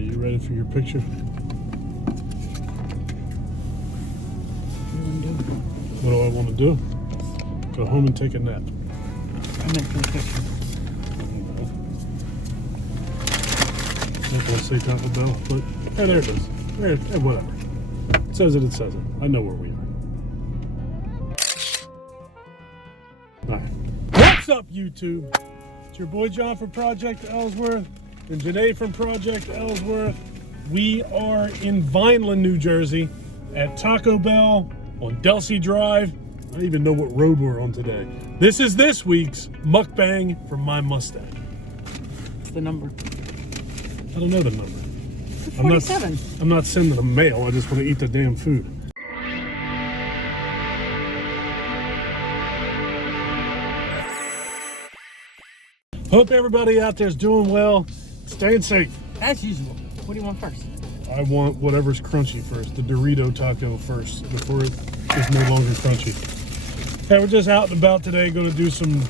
Alright, you ready for your picture? What do I want to do? Go home and take a nap. I meant for the picture. I don't want to say Taco Bell, but hey, there it is. There, whatever. It says it, it says it. I know where we are. Alright. What's up, YouTube? It's your boy John from Project Ellsworth and Janae from Project Ellsworth. We are in Vineland, New Jersey at Taco Bell on Delsea Drive. I don't even know what road we're on today. This is this week's mukbang from my Mustang. What's the number? I don't know the number. 47. I'm not sending a mail. I just want to eat the damn food. Hope everybody out there is doing well, staying safe. As usual. What do you want first? I want whatever's crunchy first, the Dorito taco first, before it is no longer crunchy. Hey, we're just out and about today, going to do some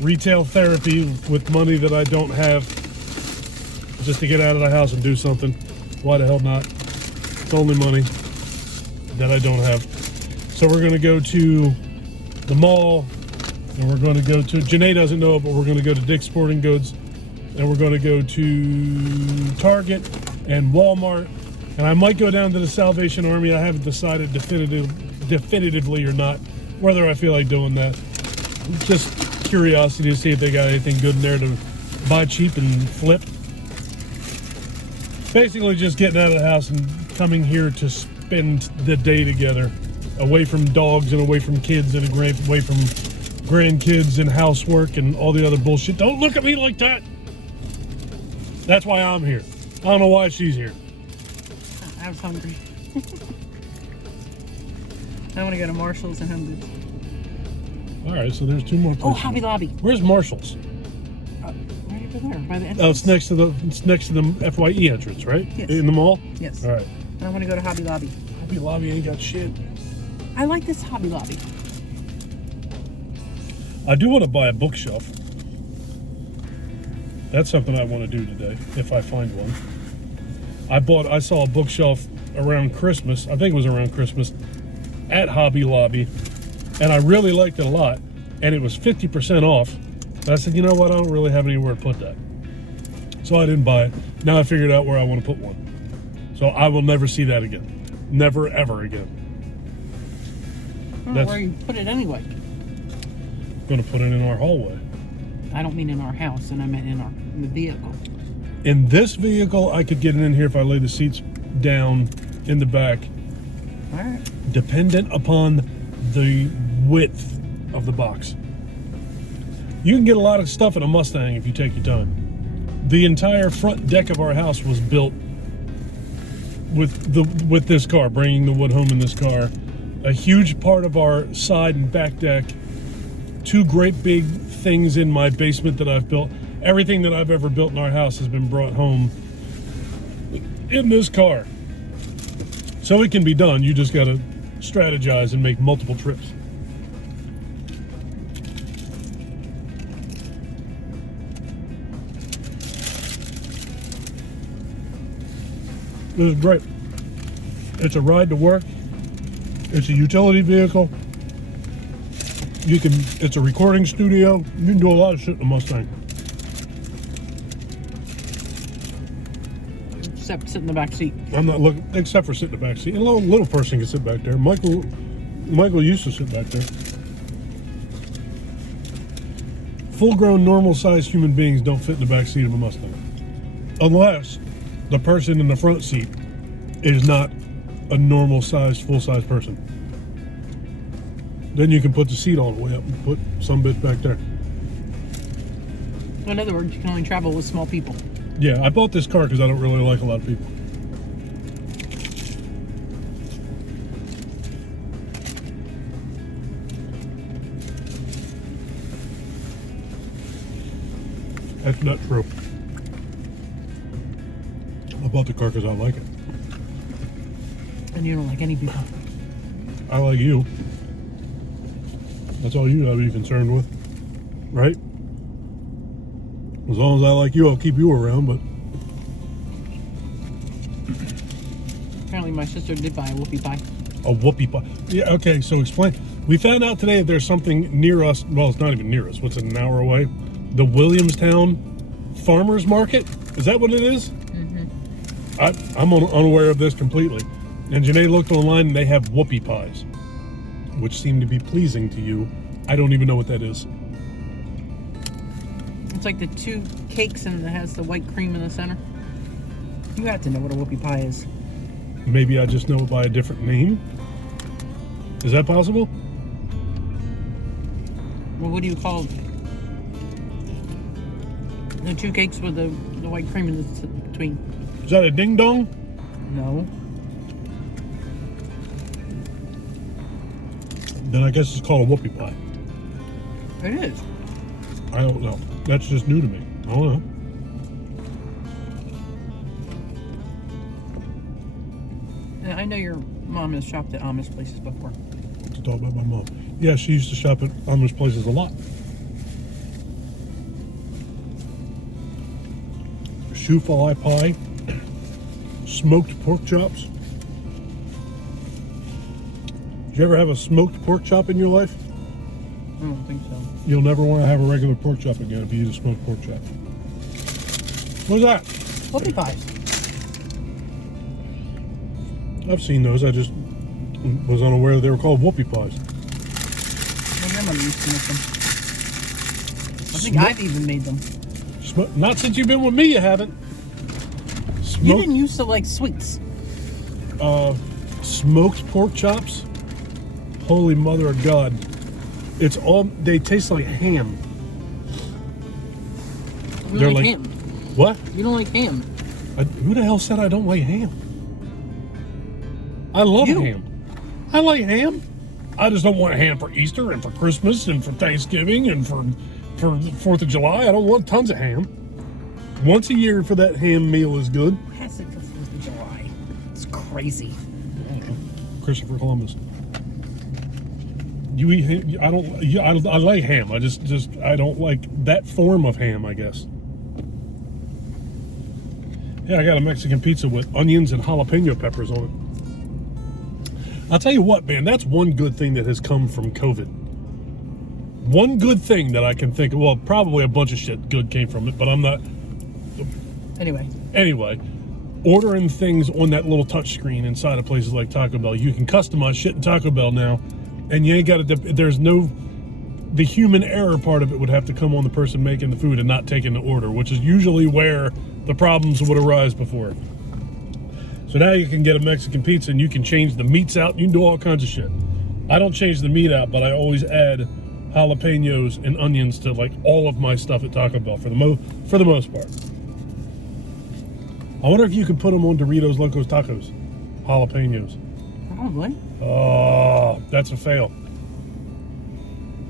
retail therapy with money that I don't have, just to get out of the house and do something. Why the hell not? It's only money that I don't have. So we're going to go to the mall, and we're going to go to, Janae doesn't know it, but we're going to go to Dick's Sporting Goods, and we're going to go to Target and Walmart, and I might go down to the Salvation Army. I haven't decided definitively or not whether I feel like doing that. Just curiosity to see if they got anything good in there to buy cheap and flip. Basically just getting out of the house and coming here to spend the day together, away from dogs and away from kids and away from grandkids and housework and all the other bullshit. Don't look at me like that. That's why I'm here. I don't know why she's here. I was hungry. I want to go to Marshall's and Home Goods. All right, so there's two more places. Oh, Hobby Lobby. Where's Marshall's? Right over there, by the entrance. Oh, it's next to the FYE entrance, right? Yes. In the mall? Yes. All right. I want to go to Hobby Lobby. Hobby Lobby ain't got shit. I like this Hobby Lobby. I do want to buy a bookshelf. That's something I want to do today, if I find one. I saw a bookshelf around Christmas, I think it was around Christmas, at Hobby Lobby, and I really liked it a lot, and it was 50% off. And I said, you know what, I don't really have anywhere to put that. So I didn't buy it. Now I figured out where I want to put one. So I will never see that again. Never, ever again. I don't know where you put it anyway. I'm going to put it in our hallway. I don't mean in our house, and I meant in the vehicle. In this vehicle, I could get it in here if I lay the seats down in the back. All right. Dependent upon the width of the box. You can get a lot of stuff in a Mustang if you take your time. The entire front deck of our house was built with this car, bringing the wood home in this car. A huge part of our side and back deck. Two great big things in my basement that I've built. Everything that I've ever built in our house has been brought home in this car. So it can be done. You just got to strategize and make multiple trips. This is great. It's a ride to work. It's a utility vehicle. It's a recording studio. You can do a lot of shit in a Mustang. Except sit in the back seat. I'm not looking, except for sit in the back seat. And a little person can sit back there. Michael used to sit back there. Full-grown, normal-sized human beings don't fit in the back seat of a Mustang, unless the person in the front seat is not a normal-sized, full-size person. Then you can put the seat all the way up and put some bit back there. In other words, you can only travel with small people. Yeah, I bought this car because I don't really like a lot of people. That's not true. I bought the car because I like it. And you don't like any people. I like you. That's all you gotta be concerned with, right? As long as I like you, I'll keep you around, but Apparently my sister did buy a whoopie pie. A whoopie pie. Yeah, okay, so explain. We found out today that there's something near us. Well, it's not even near us. What's it, an hour away? The Williamstown Farmers Market. Is that what it is? Mm-hmm. I'm unaware of this completely. And Janae looked online and they have whoopie pies, which seem to be pleasing to you. I don't even know what that is. It's like the 2 cakes and it has the white cream in the center. You have to know what a whoopie pie is. Maybe I just know it by a different name. Is that possible? Well, what do you call the 2 cakes with the white cream in between? Is that a ding dong? No. Then I guess it's called a whoopie pie. It is. I don't know. That's just new to me. I don't know. Yeah, I know your mom has shopped at Amish places before. To talk about my mom. Yeah, she used to shop at Amish places a lot. Shoe fly pie. Smoked pork chops. Did you ever have a smoked pork chop in your life? I don't think so. You'll never want to have a regular pork chop again if you eat a smoked pork chop. What's that? Whoopie pies. I've seen those. I just was unaware they were called whoopie pies. My grandmother used to make them. I think I've even made them. Not since you've been with me, you haven't. You didn't used to like sweets. Smoked pork chops? Holy mother of God. It's all, they taste like ham. You don't like ham. What? You don't like ham. Who the hell said I don't like ham? I love ham. I like ham. I just don't want ham for Easter and for Christmas and for Thanksgiving and for 4th of July. I don't want tons of ham. Once a year for that ham meal is good. Who has it for 4th of July? It's crazy. Christopher Columbus. You eat? I don't. I like ham. I just I don't like that form of ham, I guess. Yeah, I got a Mexican pizza with onions and jalapeno peppers on it. I'll tell you what, man. That's one good thing that has come from COVID. One good thing that I can think of. Well, probably a bunch of shit good came from it, but I'm not. Anyway, ordering things on that little touch screen inside of places like Taco Bell, you can customize shit in Taco Bell now. And you ain't got to, there's no, the human error part of it would have to come on the person making the food and not taking the order, which is usually where the problems would arise before. So now you can get a Mexican pizza and you can change the meats out. You can do all kinds of shit. I don't change the meat out, but I always add jalapenos and onions to like all of my stuff at Taco Bell for the most part. I wonder if you could put them on Doritos Locos Tacos. Jalapenos. Probably. Oh, that's a fail.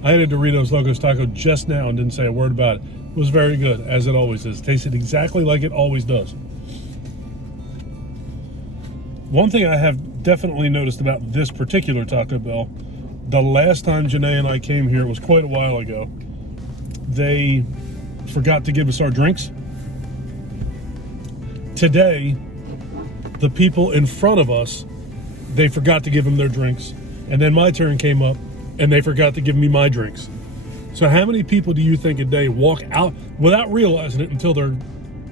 I had a Doritos Locos Taco just now and didn't say a word about it. It was very good, as it always is. It tasted exactly like it always does. One thing I have definitely noticed about this particular Taco Bell, the last time Janae and I came here, it was quite a while ago, they forgot to give us our drinks. Today, the people in front of us, they forgot to give them their drinks. And then my turn came up and they forgot to give me my drinks. So how many people do you think a day walk out without realizing it until they're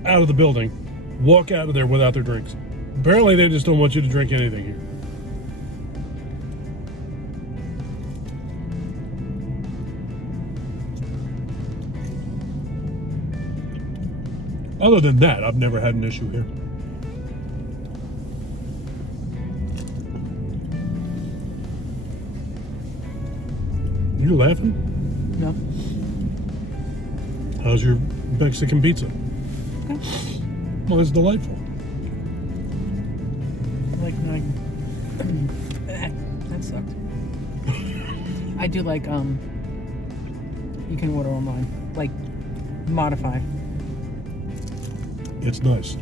out of the building, walk out of there without their drinks? Apparently they just don't want you to drink anything here. Other than that, I've never had an issue here. You laughing? No. How's your Mexican pizza? Okay. Well, it's delightful. Like that sucked. I do like you can order online, like modify. It's nice.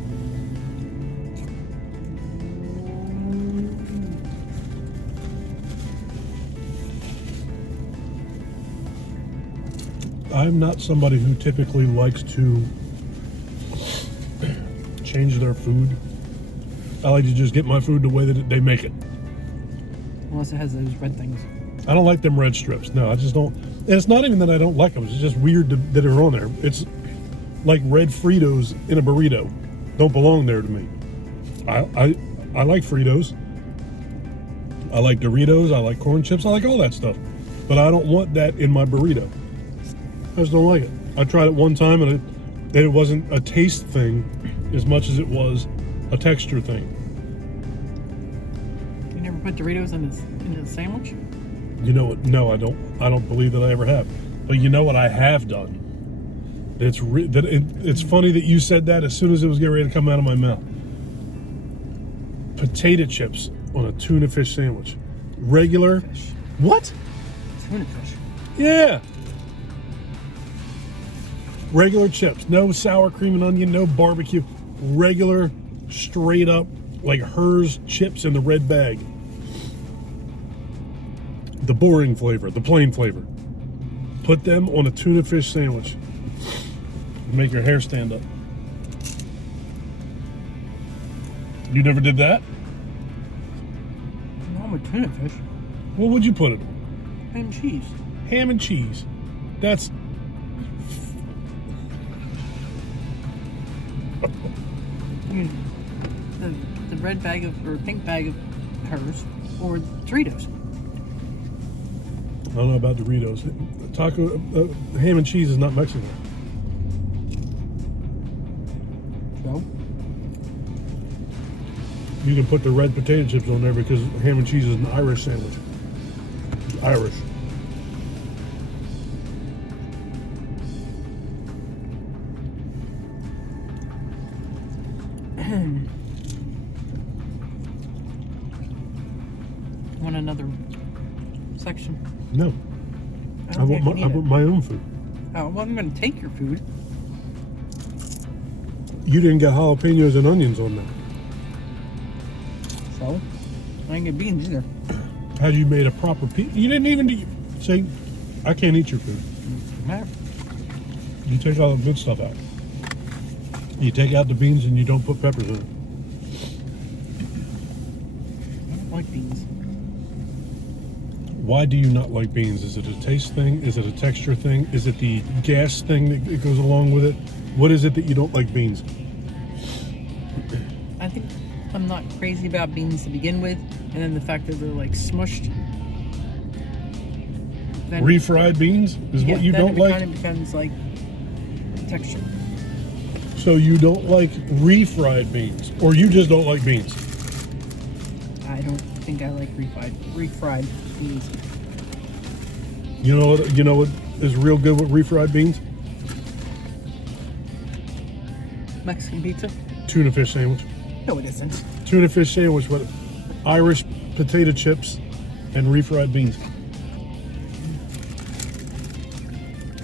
I'm not somebody who typically likes to change their food I like to just get my food the way that they make it. Unless it has those red things. I don't like them red strips. No, I just don't. And it's not even that I don't like them. It's just weird that they're on there. It's like red Fritos in a burrito. Don't belong there to me. I like Fritos. I like Doritos. I like corn chips. I like all that stuff. But I don't want that in my burrito. I just don't like it. I tried it one time and it wasn't a taste thing as much as it was a texture thing. You never put Doritos in a sandwich? You know what? No, I don't. I don't believe that I ever have. But you know what I have done? It's funny that you said that as soon as it was getting ready to come out of my mouth. Potato chips on a tuna fish sandwich. Regular. Fish. What? Tuna fish. Yeah. Regular chips. No sour cream and onion, no barbecue. Regular, straight up, like hers chips in the red bag. The boring flavor, the plain flavor. Put them on a tuna fish sandwich. Make your hair stand up. You never did that? No, I'm a tuna fish. What would you put it on? Ham and cheese. Ham and cheese. That's... I mean, the red bag of, or pink bag of hers, or Doritos. I don't know about Doritos. Taco, ham and cheese is not Mexican. So? You can put the red potato chips on there because ham and cheese is an Irish sandwich. Irish. Want another section? No. I want my own food. Oh, well, I'm going to take your food. You didn't get jalapenos and onions on that. So? I ain't get beans either. Had you made a proper pizza? You didn't even say, I can't eat your food. You take all the good stuff out. You take out the beans and you don't put peppers in it. I don't like beans. Why do you not like beans? Is it a taste thing? Is it a texture thing? Is it the gas thing that goes along with it? What is it that you don't like beans? I think I'm not crazy about beans to begin with, and then the fact that they're like smushed. Then, Refried beans is what you don't like? Kind of becomes like texture. So you don't like refried beans, or you just don't like beans? I don't think I like refried beans. You know what is real good with refried beans? Mexican pizza? Tuna fish sandwich. No, it isn't. Tuna fish sandwich with Irish potato chips and refried beans.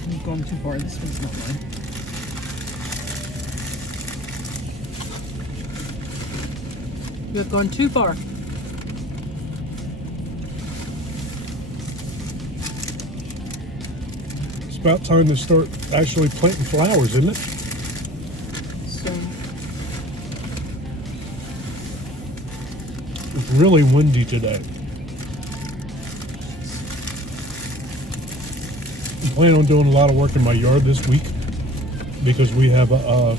You've gone too far. This one's not mine. You've gone too far. It's about time to start actually planting flowers, isn't it? So, It's really windy today. I plan on doing a lot of work in my yard this week because we have a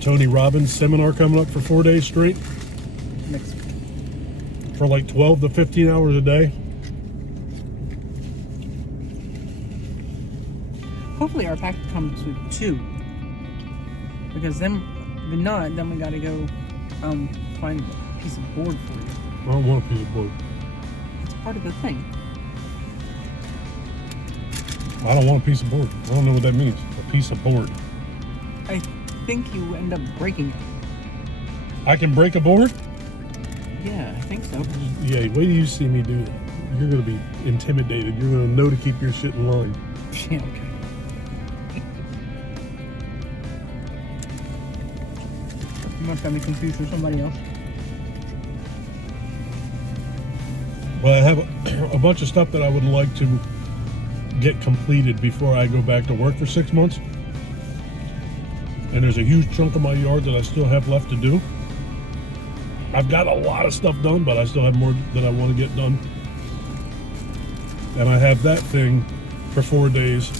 Tony Robbins seminar coming up for 4 days straight next for like 12 to 15 hours a day. hopefully our pack comes with 2. Because then, if not, then we gotta go find a piece of board for you. I don't want a piece of board. It's part of the thing. I don't want a piece of board. I don't know what that means. A piece of board. I think you end up breaking it. I can break a board? Yeah, I think so. Yeah, wait till you see me do that. You're going to be intimidated. You're going to know to keep your shit in line. Yeah, okay. You must have me confused with somebody else. Well, I have a bunch of stuff that I would like to get completed before I go back to work for 6 months. and there's a huge chunk of my yard that I still have left to do. I've got a lot of stuff done, but I still have more that I want to get done. And I have that thing for 4 days.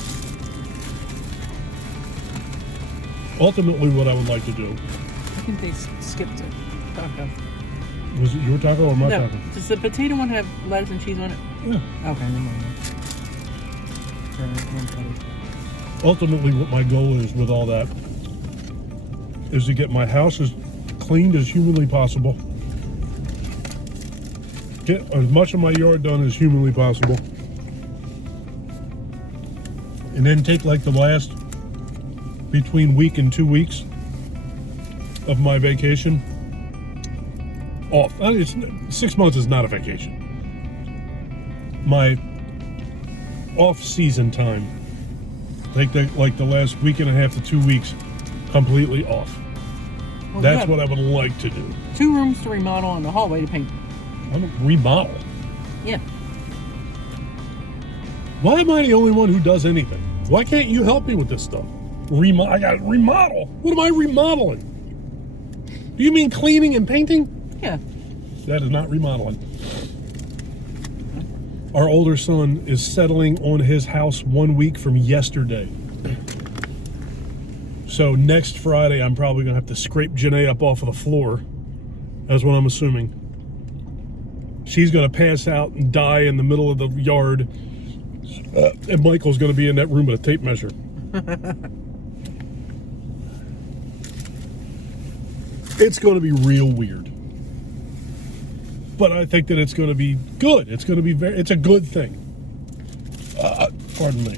Ultimately, what I would like to do. I think they skipped it. Taco. Was it your taco or my No. taco? Does the potato one have lettuce and cheese on it? Yeah. Okay, never mind. Sorry, Ultimately, what my goal is with all that is to get my house as cleaned as humanly possible. Get as much of my yard done as humanly possible. And then take like the last between week and 2 weeks of my vacation off. I mean, 6 months is not a vacation. My off-season time. Take like the last week and a half to 2 weeks completely off. Well, That's what I would like to do. 2 rooms to remodel and a hallway to paint. I'm gonna remodel. Yeah. Why am I the only one who does anything? Why can't you help me with this stuff? I gotta remodel. What am I remodeling? Do you mean cleaning and painting? Yeah. That is not remodeling. Our older son is settling on his house 1 week from yesterday. So next Friday, I'm probably gonna have to scrape Janae up off of the floor. That's what I'm assuming. She's gonna pass out and die in the middle of the yard. And Michael's gonna be in that room with a tape measure. It's gonna be real weird. But I think that it's gonna be good. It's gonna be it's a good thing. Pardon me.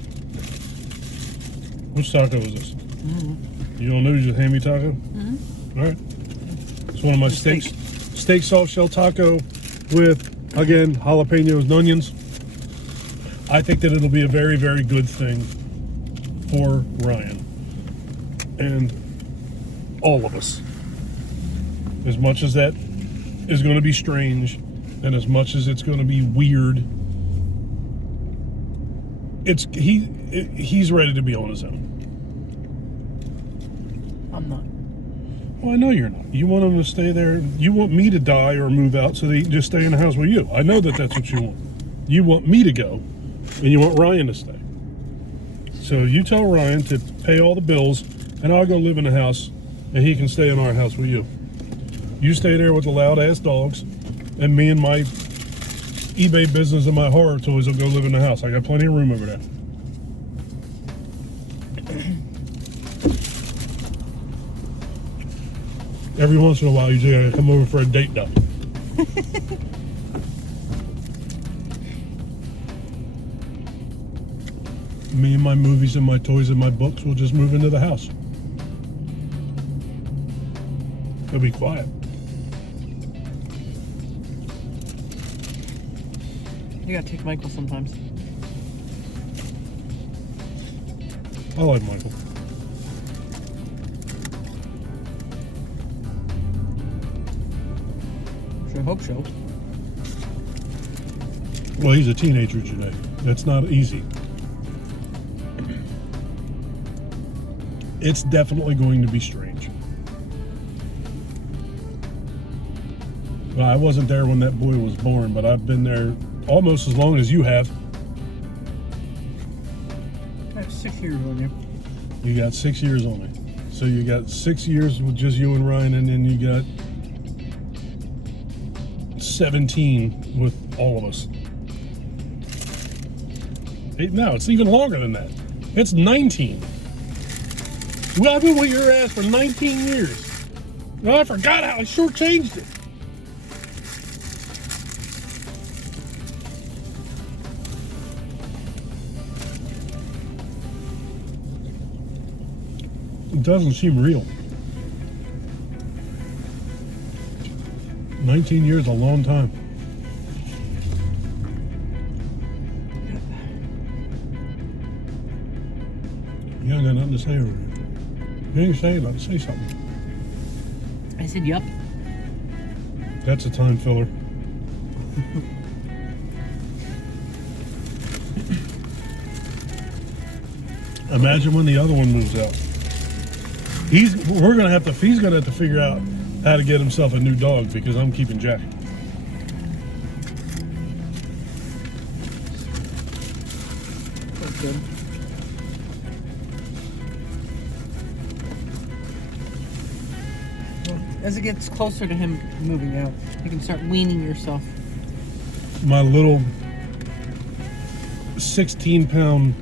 Which taco is this? Mm-hmm. You don't know, you just hand me taco? Mm-hmm. All right. It's one of my steak soft shell taco with, again, jalapenos and onions. I think that it'll be a very, very good thing for Ryan and all of us. As much as that is going to be strange and as much as it's going to be weird, he's ready to be on his own. I'm not. Well, I know you're not. You want him to stay there. You want me to die or move out so that he can just stay in the house with you. I know that that's what you want. You want me to go, and you want Ryan to stay. So you tell Ryan to pay all the bills, and I'll go live in the house, and he can stay in our house with you. You stay there with the loud-ass dogs, and me and my eBay business and my horror toys will go live in the house. I got plenty of room over there. Every once in a while, you just gotta come over for a date night. Me and my movies and my toys and my books will just move into the house. It'll be quiet. You gotta take Michael sometimes. I like Michael. Sure hope so. Well, he's a teenager today. That's not easy. It's definitely going to be strange. Well, I wasn't there when that boy was born, but I've been there almost as long as you have. I have 6 years on you. You got 6 years on me. So you got 6 years with just you and Ryan, and then you got 17 with all of us. No, it's even longer than that. It's 19. Well, I've been with your ass for 19 years. Well, I forgot how I shortchanged it. It doesn't seem real. 19 years is a long time. You ain't got nothing to say over it. You ain't saying nothing. Say something. I said, yup. That's a time filler. Imagine when the other one moves out. He's gonna have to figure out how to get himself a new dog because I'm keeping Jack. That's good. Well, as it gets closer to him moving out, you can start weaning yourself. My little 16-pound,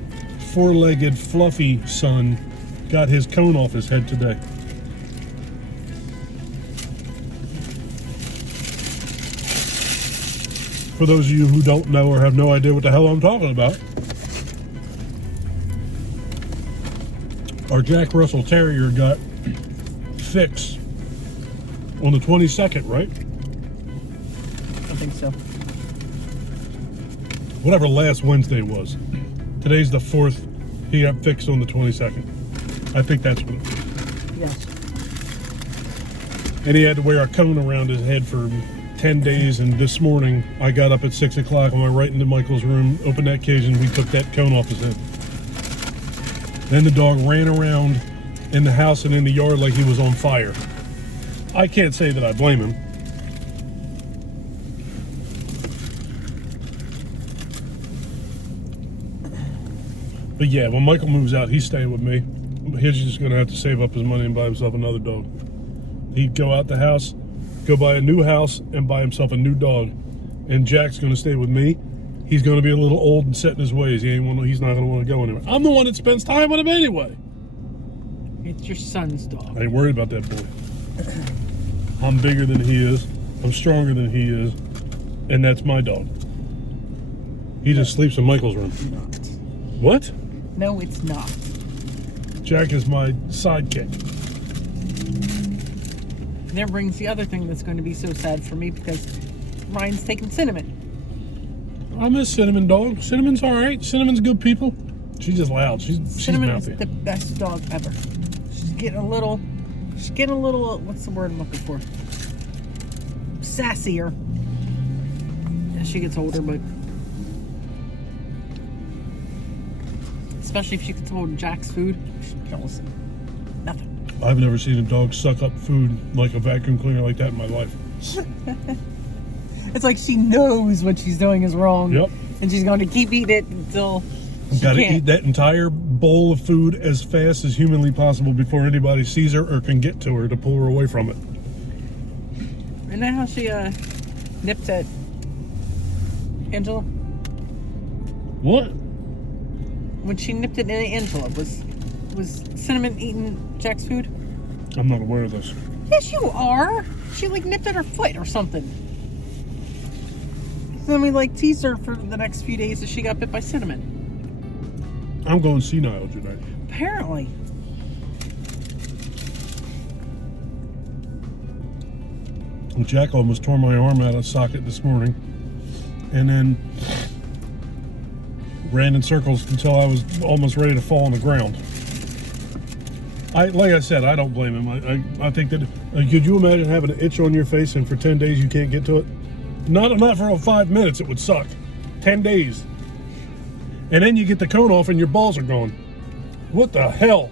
four-legged, fluffy son got his cone off his head today. For those of you who don't know or have no idea what the hell I'm talking about, our Jack Russell Terrier got fixed on the 22nd, right? I think so. Whatever last Wednesday was. Today's the 4th. He got fixed on the 22nd. I think that's what it was. Yes. And he had to wear a cone around his head for 10 days. And this morning, I got up at 6 o'clock, went right into Michael's room, opened that cage, and we took that cone off his head. Then the dog ran around in the house and in the yard like he was on fire. I can't say that I blame him. But yeah, when Michael moves out, he's staying with me. He's just gonna have to save up his money and buy himself another dog. He'd go out the house, go buy a new house, and buy himself a new dog. And Jack's gonna stay with me. He's gonna be a little old and set in his ways. He's not gonna want to go anywhere. I'm the one that spends time with him anyway. It's your son's dog. I ain't worried about that boy. I'm bigger than he is. I'm stronger than he is. And that's my dog. He just sleeps in Michael's room. Not. What? No, it's not. Jack is my sidekick. And that brings the other thing that's going to be so sad for me because Ryan's taking Cinnamon. I miss Cinnamon, dog. Cinnamon's all right. Cinnamon's good people. She's just loud. She's Cinnamon is mouthy. the best dog ever. She's getting a little, what's the word I'm looking for? Sassier as she gets older, but especially if she gets hold of Jack's food, she can't listen. Nothing. I've never seen a dog suck up food like a vacuum cleaner like that in my life. It's like she knows what she's doing is wrong. Yep. And she's going to keep eating it until she Gotta can't. eat that entire bowl of food as fast as humanly possible before anybody sees her or can get to her to pull her away from it. Isn't that how she nipped at Angela? What? When she nipped at Angela, was Cinnamon eating Jack's food? I'm not aware of this. Yes, you are. She like nipped at her foot or something. So then we like teased her for the next few days as she got bit by Cinnamon. I'm going senile tonight. Apparently. Jack almost tore my arm out of socket this morning, and then ran in circles until I was almost ready to fall on the ground. Like I said, I don't blame him. I think that could you imagine having an itch on your face and for 10 days you can't get to it? Not for 5 minutes. It would suck. 10 days, and then you get the cone off and your balls are gone. What the hell?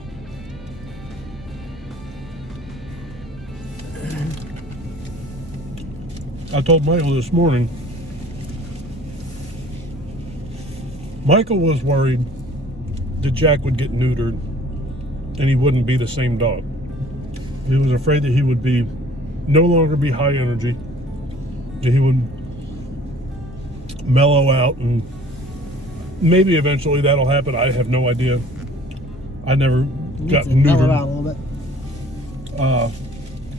I told Michael this morning. Michael was worried that Jack would get neutered and he wouldn't be the same dog. He was afraid that he would no longer be high energy, that he would mellow out, and maybe eventually that'll happen. I have no idea. I never got Mellow neutered. out a little bit.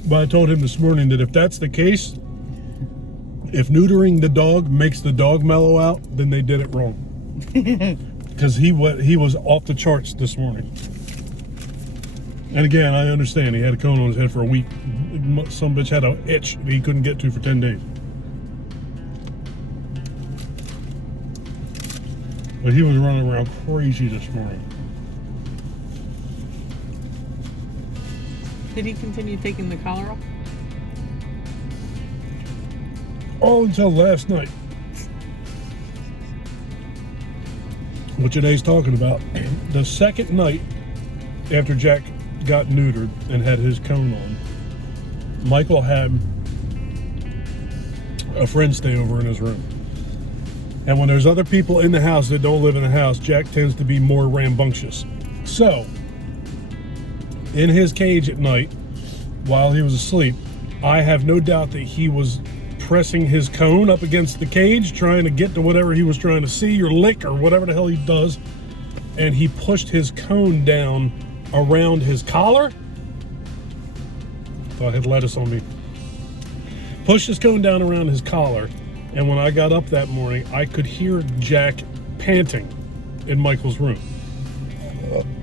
But I told him this morning that if that's the case, if neutering the dog makes the dog mellow out, then they did it wrong. Because he was off the charts this morning. And again, I understand he had a cone on his head for a week. Some bitch had an itch that he couldn't get to for 10 days. But he was running around crazy this morning. Did he continue taking the collar off? All until last night. What Janae's talking about. The second night after Jack got neutered and had his cone on, Michael had a friend stay over in his room. And when there's other people in the house that don't live in the house, Jack tends to be more rambunctious. So, in his cage at night, while he was asleep, I have no doubt that he was pressing his cone up against the cage, trying to get to whatever he was trying to see or lick or whatever the hell he does. And he pushed his cone down around his collar. Thought I had lettuce on me. Pushed his cone down around his collar. And when I got up that morning, I could hear Jack panting in Michael's room.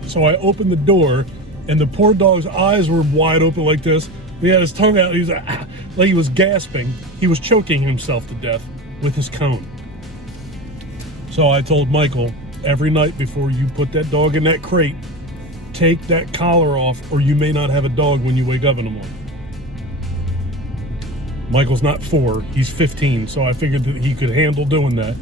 So I opened the door, and the poor dog's eyes were wide open like this. He had his tongue out. He was like he was gasping. He was choking himself to death with his cone. So I told Michael, every night before you put that dog in that crate, take that collar off, or you may not have a dog when you wake up in the morning. Michael's not 4, he's 15, so I figured that he could handle doing that.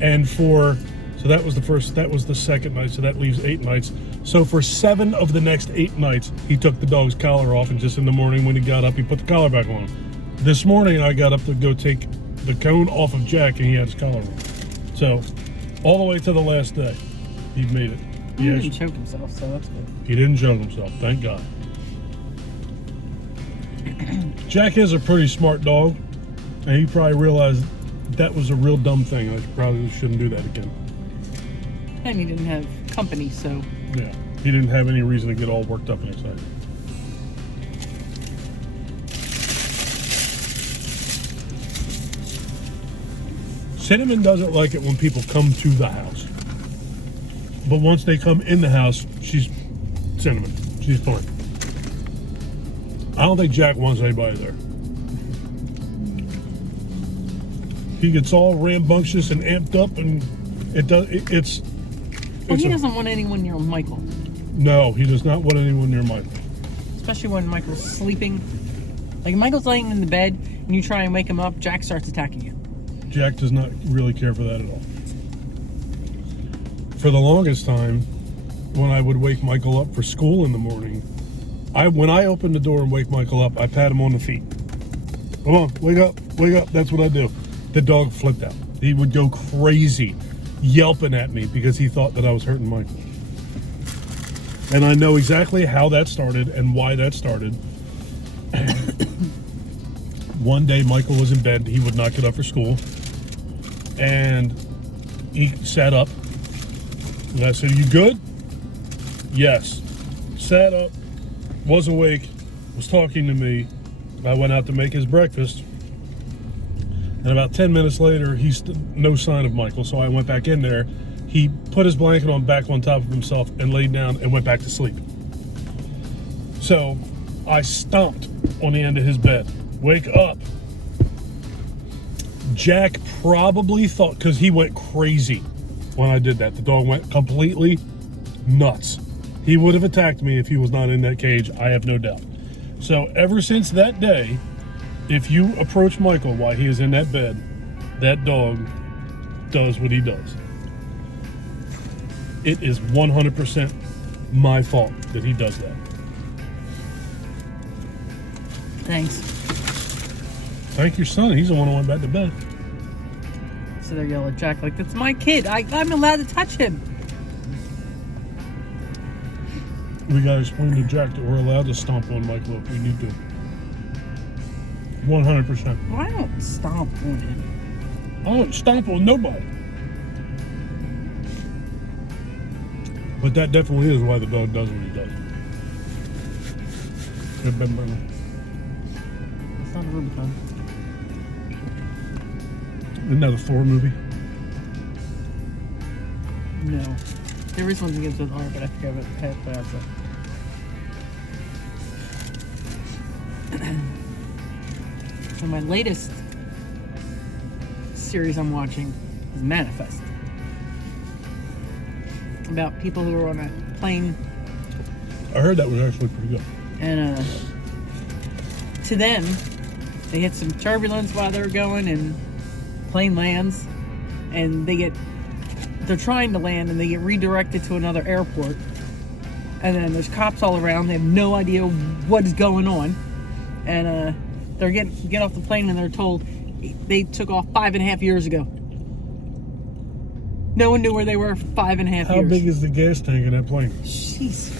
And so that was the second night, so that leaves 8 nights. So for 7 of the next 8 nights, he took the dog's collar off, and just in the morning when he got up, he put the collar back on. This morning, I got up to go take the cone off of Jack, and he had his collar on. So, all the way to the last day, he made it. He didn't choke himself, so that's good. He didn't choke himself, thank God. Jack is a pretty smart dog, and he probably realized that was a real dumb thing. I probably shouldn't do that again. And he didn't have company, so... Yeah, he didn't have any reason to get all worked up inside. Cinnamon doesn't like it when people come to the house. But once they come in the house, she's Cinnamon. She's fine. I don't think Jack wants anybody there. He gets all rambunctious and amped up, and it's Well, he doesn't want anyone near Michael. No, he does not want anyone near Michael. Especially when Michael's sleeping. Like, Michael's laying in the bed, and you try and wake him up, Jack starts attacking you. Jack does not really care for that at all. For the longest time, when I would wake Michael up for school in the morning, when I open the door and wake Michael up, I pat him on the feet. Come on, wake up, wake up. That's what I do. The dog flipped out. He would go crazy, yelping at me because he thought that I was hurting Michael. And I know exactly how that started and why that started. One day, Michael was in bed. He would not get up for school. And he sat up. And I said, "You good?" Yes. Sat up, was awake, was talking to me. I went out to make his breakfast. And about 10 minutes later, no sign of Michael. So I went back in there. He put his blanket back on top of himself and laid down and went back to sleep. So I stomped on the end of his bed. Wake up. Jack probably thought, because he went crazy when I did that. The dog went completely nuts. He would have attacked me if he was not in that cage, I have no doubt. So ever since that day, if you approach Michael while he is in that bed, that dog does what he does. It is 100% my fault that he does that. Thanks. Thank your son. He's the one who went back to bed. So they're yelling at Jack like, "That's my kid. I'm allowed to touch him." We gotta explain to Jack that we're allowed to stomp on Michael if we need to. 100%. Well, I don't stomp on him. I don't stomp on nobody. But that definitely is why the dog does what he does. It's not a Rubicon. Isn't that a Thor movie? No. There is one that begins with R, but I forget what that's it. And my latest series I'm watching is Manifest. About people who are on a plane. I heard that was actually pretty good. And to them, they hit some turbulence while they're going, and plane lands, and they're trying to land, and they get redirected to another airport, and then there's cops all around. They have no idea what is going on, and they're get off the plane, and they're told they took off 5.5 years ago. No one knew where they were 5.5 years. How big is the gas tank in that plane? Jeez.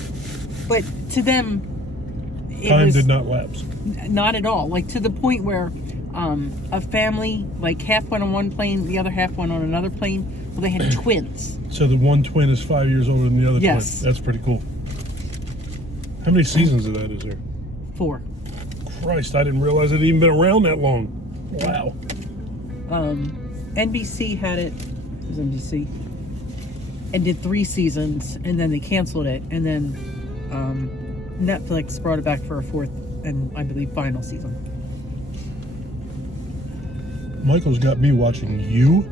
But to them, Time did not lapse. Not at all. Like, to the point where a family, like, half went on one plane, the other half went on another plane. Well, they had twins. So the one twin is 5 years older than the other Yes. twin. That's pretty cool. How many seasons of that is there? 4. Christ, I didn't realize it had even been around that long. Wow. NBC had it. It was NBC. And did 3 seasons, and then they canceled it, and then Netflix brought it back for a 4th and I believe final season. Michael's got me watching You.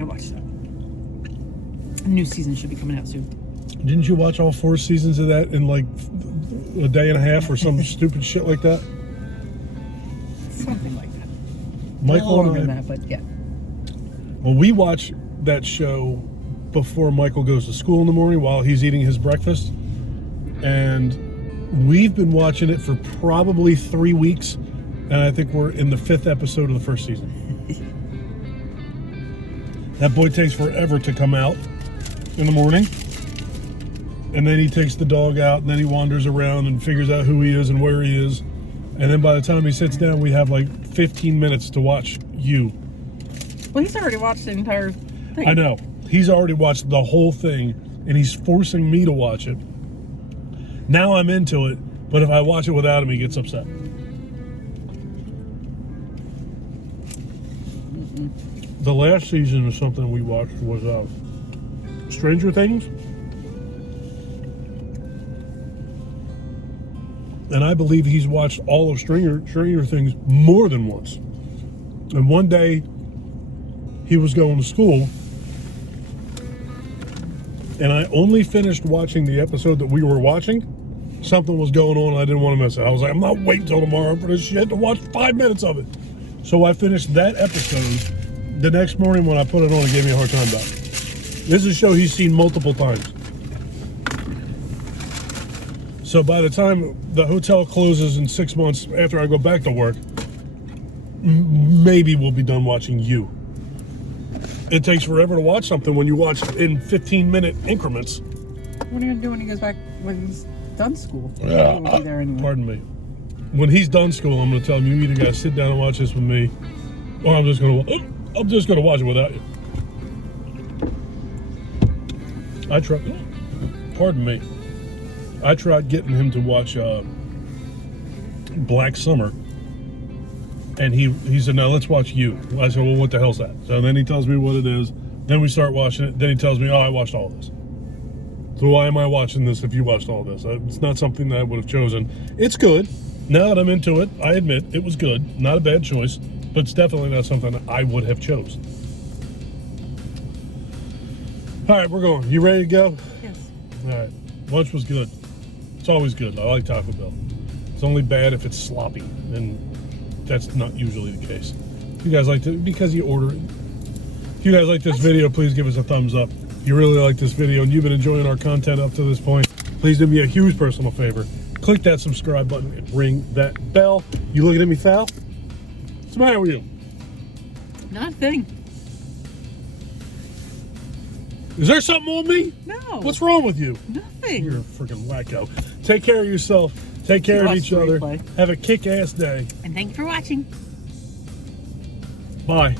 I watched that. A new season should be coming out soon. Didn't you watch all 4 seasons of that in like a day and a half or some stupid shit like that? Something like that. Michael Longer and than I, that, but yeah. well, we watch that show before Michael goes to school in the morning while he's eating his breakfast, and we've been watching it for probably 3 weeks, and I think we're in the 5th episode of the 1st season. That boy takes forever to come out in the morning, and then he takes the dog out, and then he wanders around and figures out who he is and where he is, and then by the time he sits down, we have like 15 minutes to watch You. Well, he's already watched the entire thing. I know. He's already watched the whole thing, and he's forcing me to watch it. Now I'm into it, but if I watch it without him, he gets upset. The last season of something we watched was Stranger Things. And I believe he's watched all of Stranger Things more than once. And one day, he was going to school, and I only finished watching the episode that we were watching. Something was going on, and I didn't want to miss it. I was like, I'm not waiting till tomorrow for this shit to watch 5 minutes of it. So I finished that episode. The next morning when I put it on, it gave me a hard time about it. This is a show he's seen multiple times. So by the time the hotel closes in 6 months after I go back to work, maybe we'll be done watching You. It takes forever to watch something when you watch in 15-minute increments. What are you going to do when he goes back, when he's done school? Yeah, He won't be there anyway. Pardon me. When he's done school, I'm going to tell him, you either got to sit down and watch this with me, or I'm just going to watch it without you. Pardon me. I tried getting him to watch Black Summer, and he said, no, let's watch You. I said, well, what the hell's that? So then he tells me what it is. Then we start watching it. Then he tells me, oh, I watched all this. So why am I watching this if you watched all this? It's not something that I would have chosen. It's good. Now that I'm into it, I admit it was good. Not a bad choice, but it's definitely not something I would have chose. All right, we're going. You ready to go? Yes. All right. Lunch was good. It's always good. I like Taco Bell. It's only bad if it's sloppy, and that's not usually the case. If you guys like to, because you order it. If you guys like this video, please give us a thumbs up. If you really like this video and you've been enjoying our content up to this point, please do me a huge personal favor. Click that subscribe button and ring that bell. You looking at me foul? What's the matter with you? Nothing. Is there something on me? No. What's wrong with you? Nothing. You're a freaking wacko. Take care of yourself. Take care of each other. Have a kick-ass day. And thank you for watching. Bye.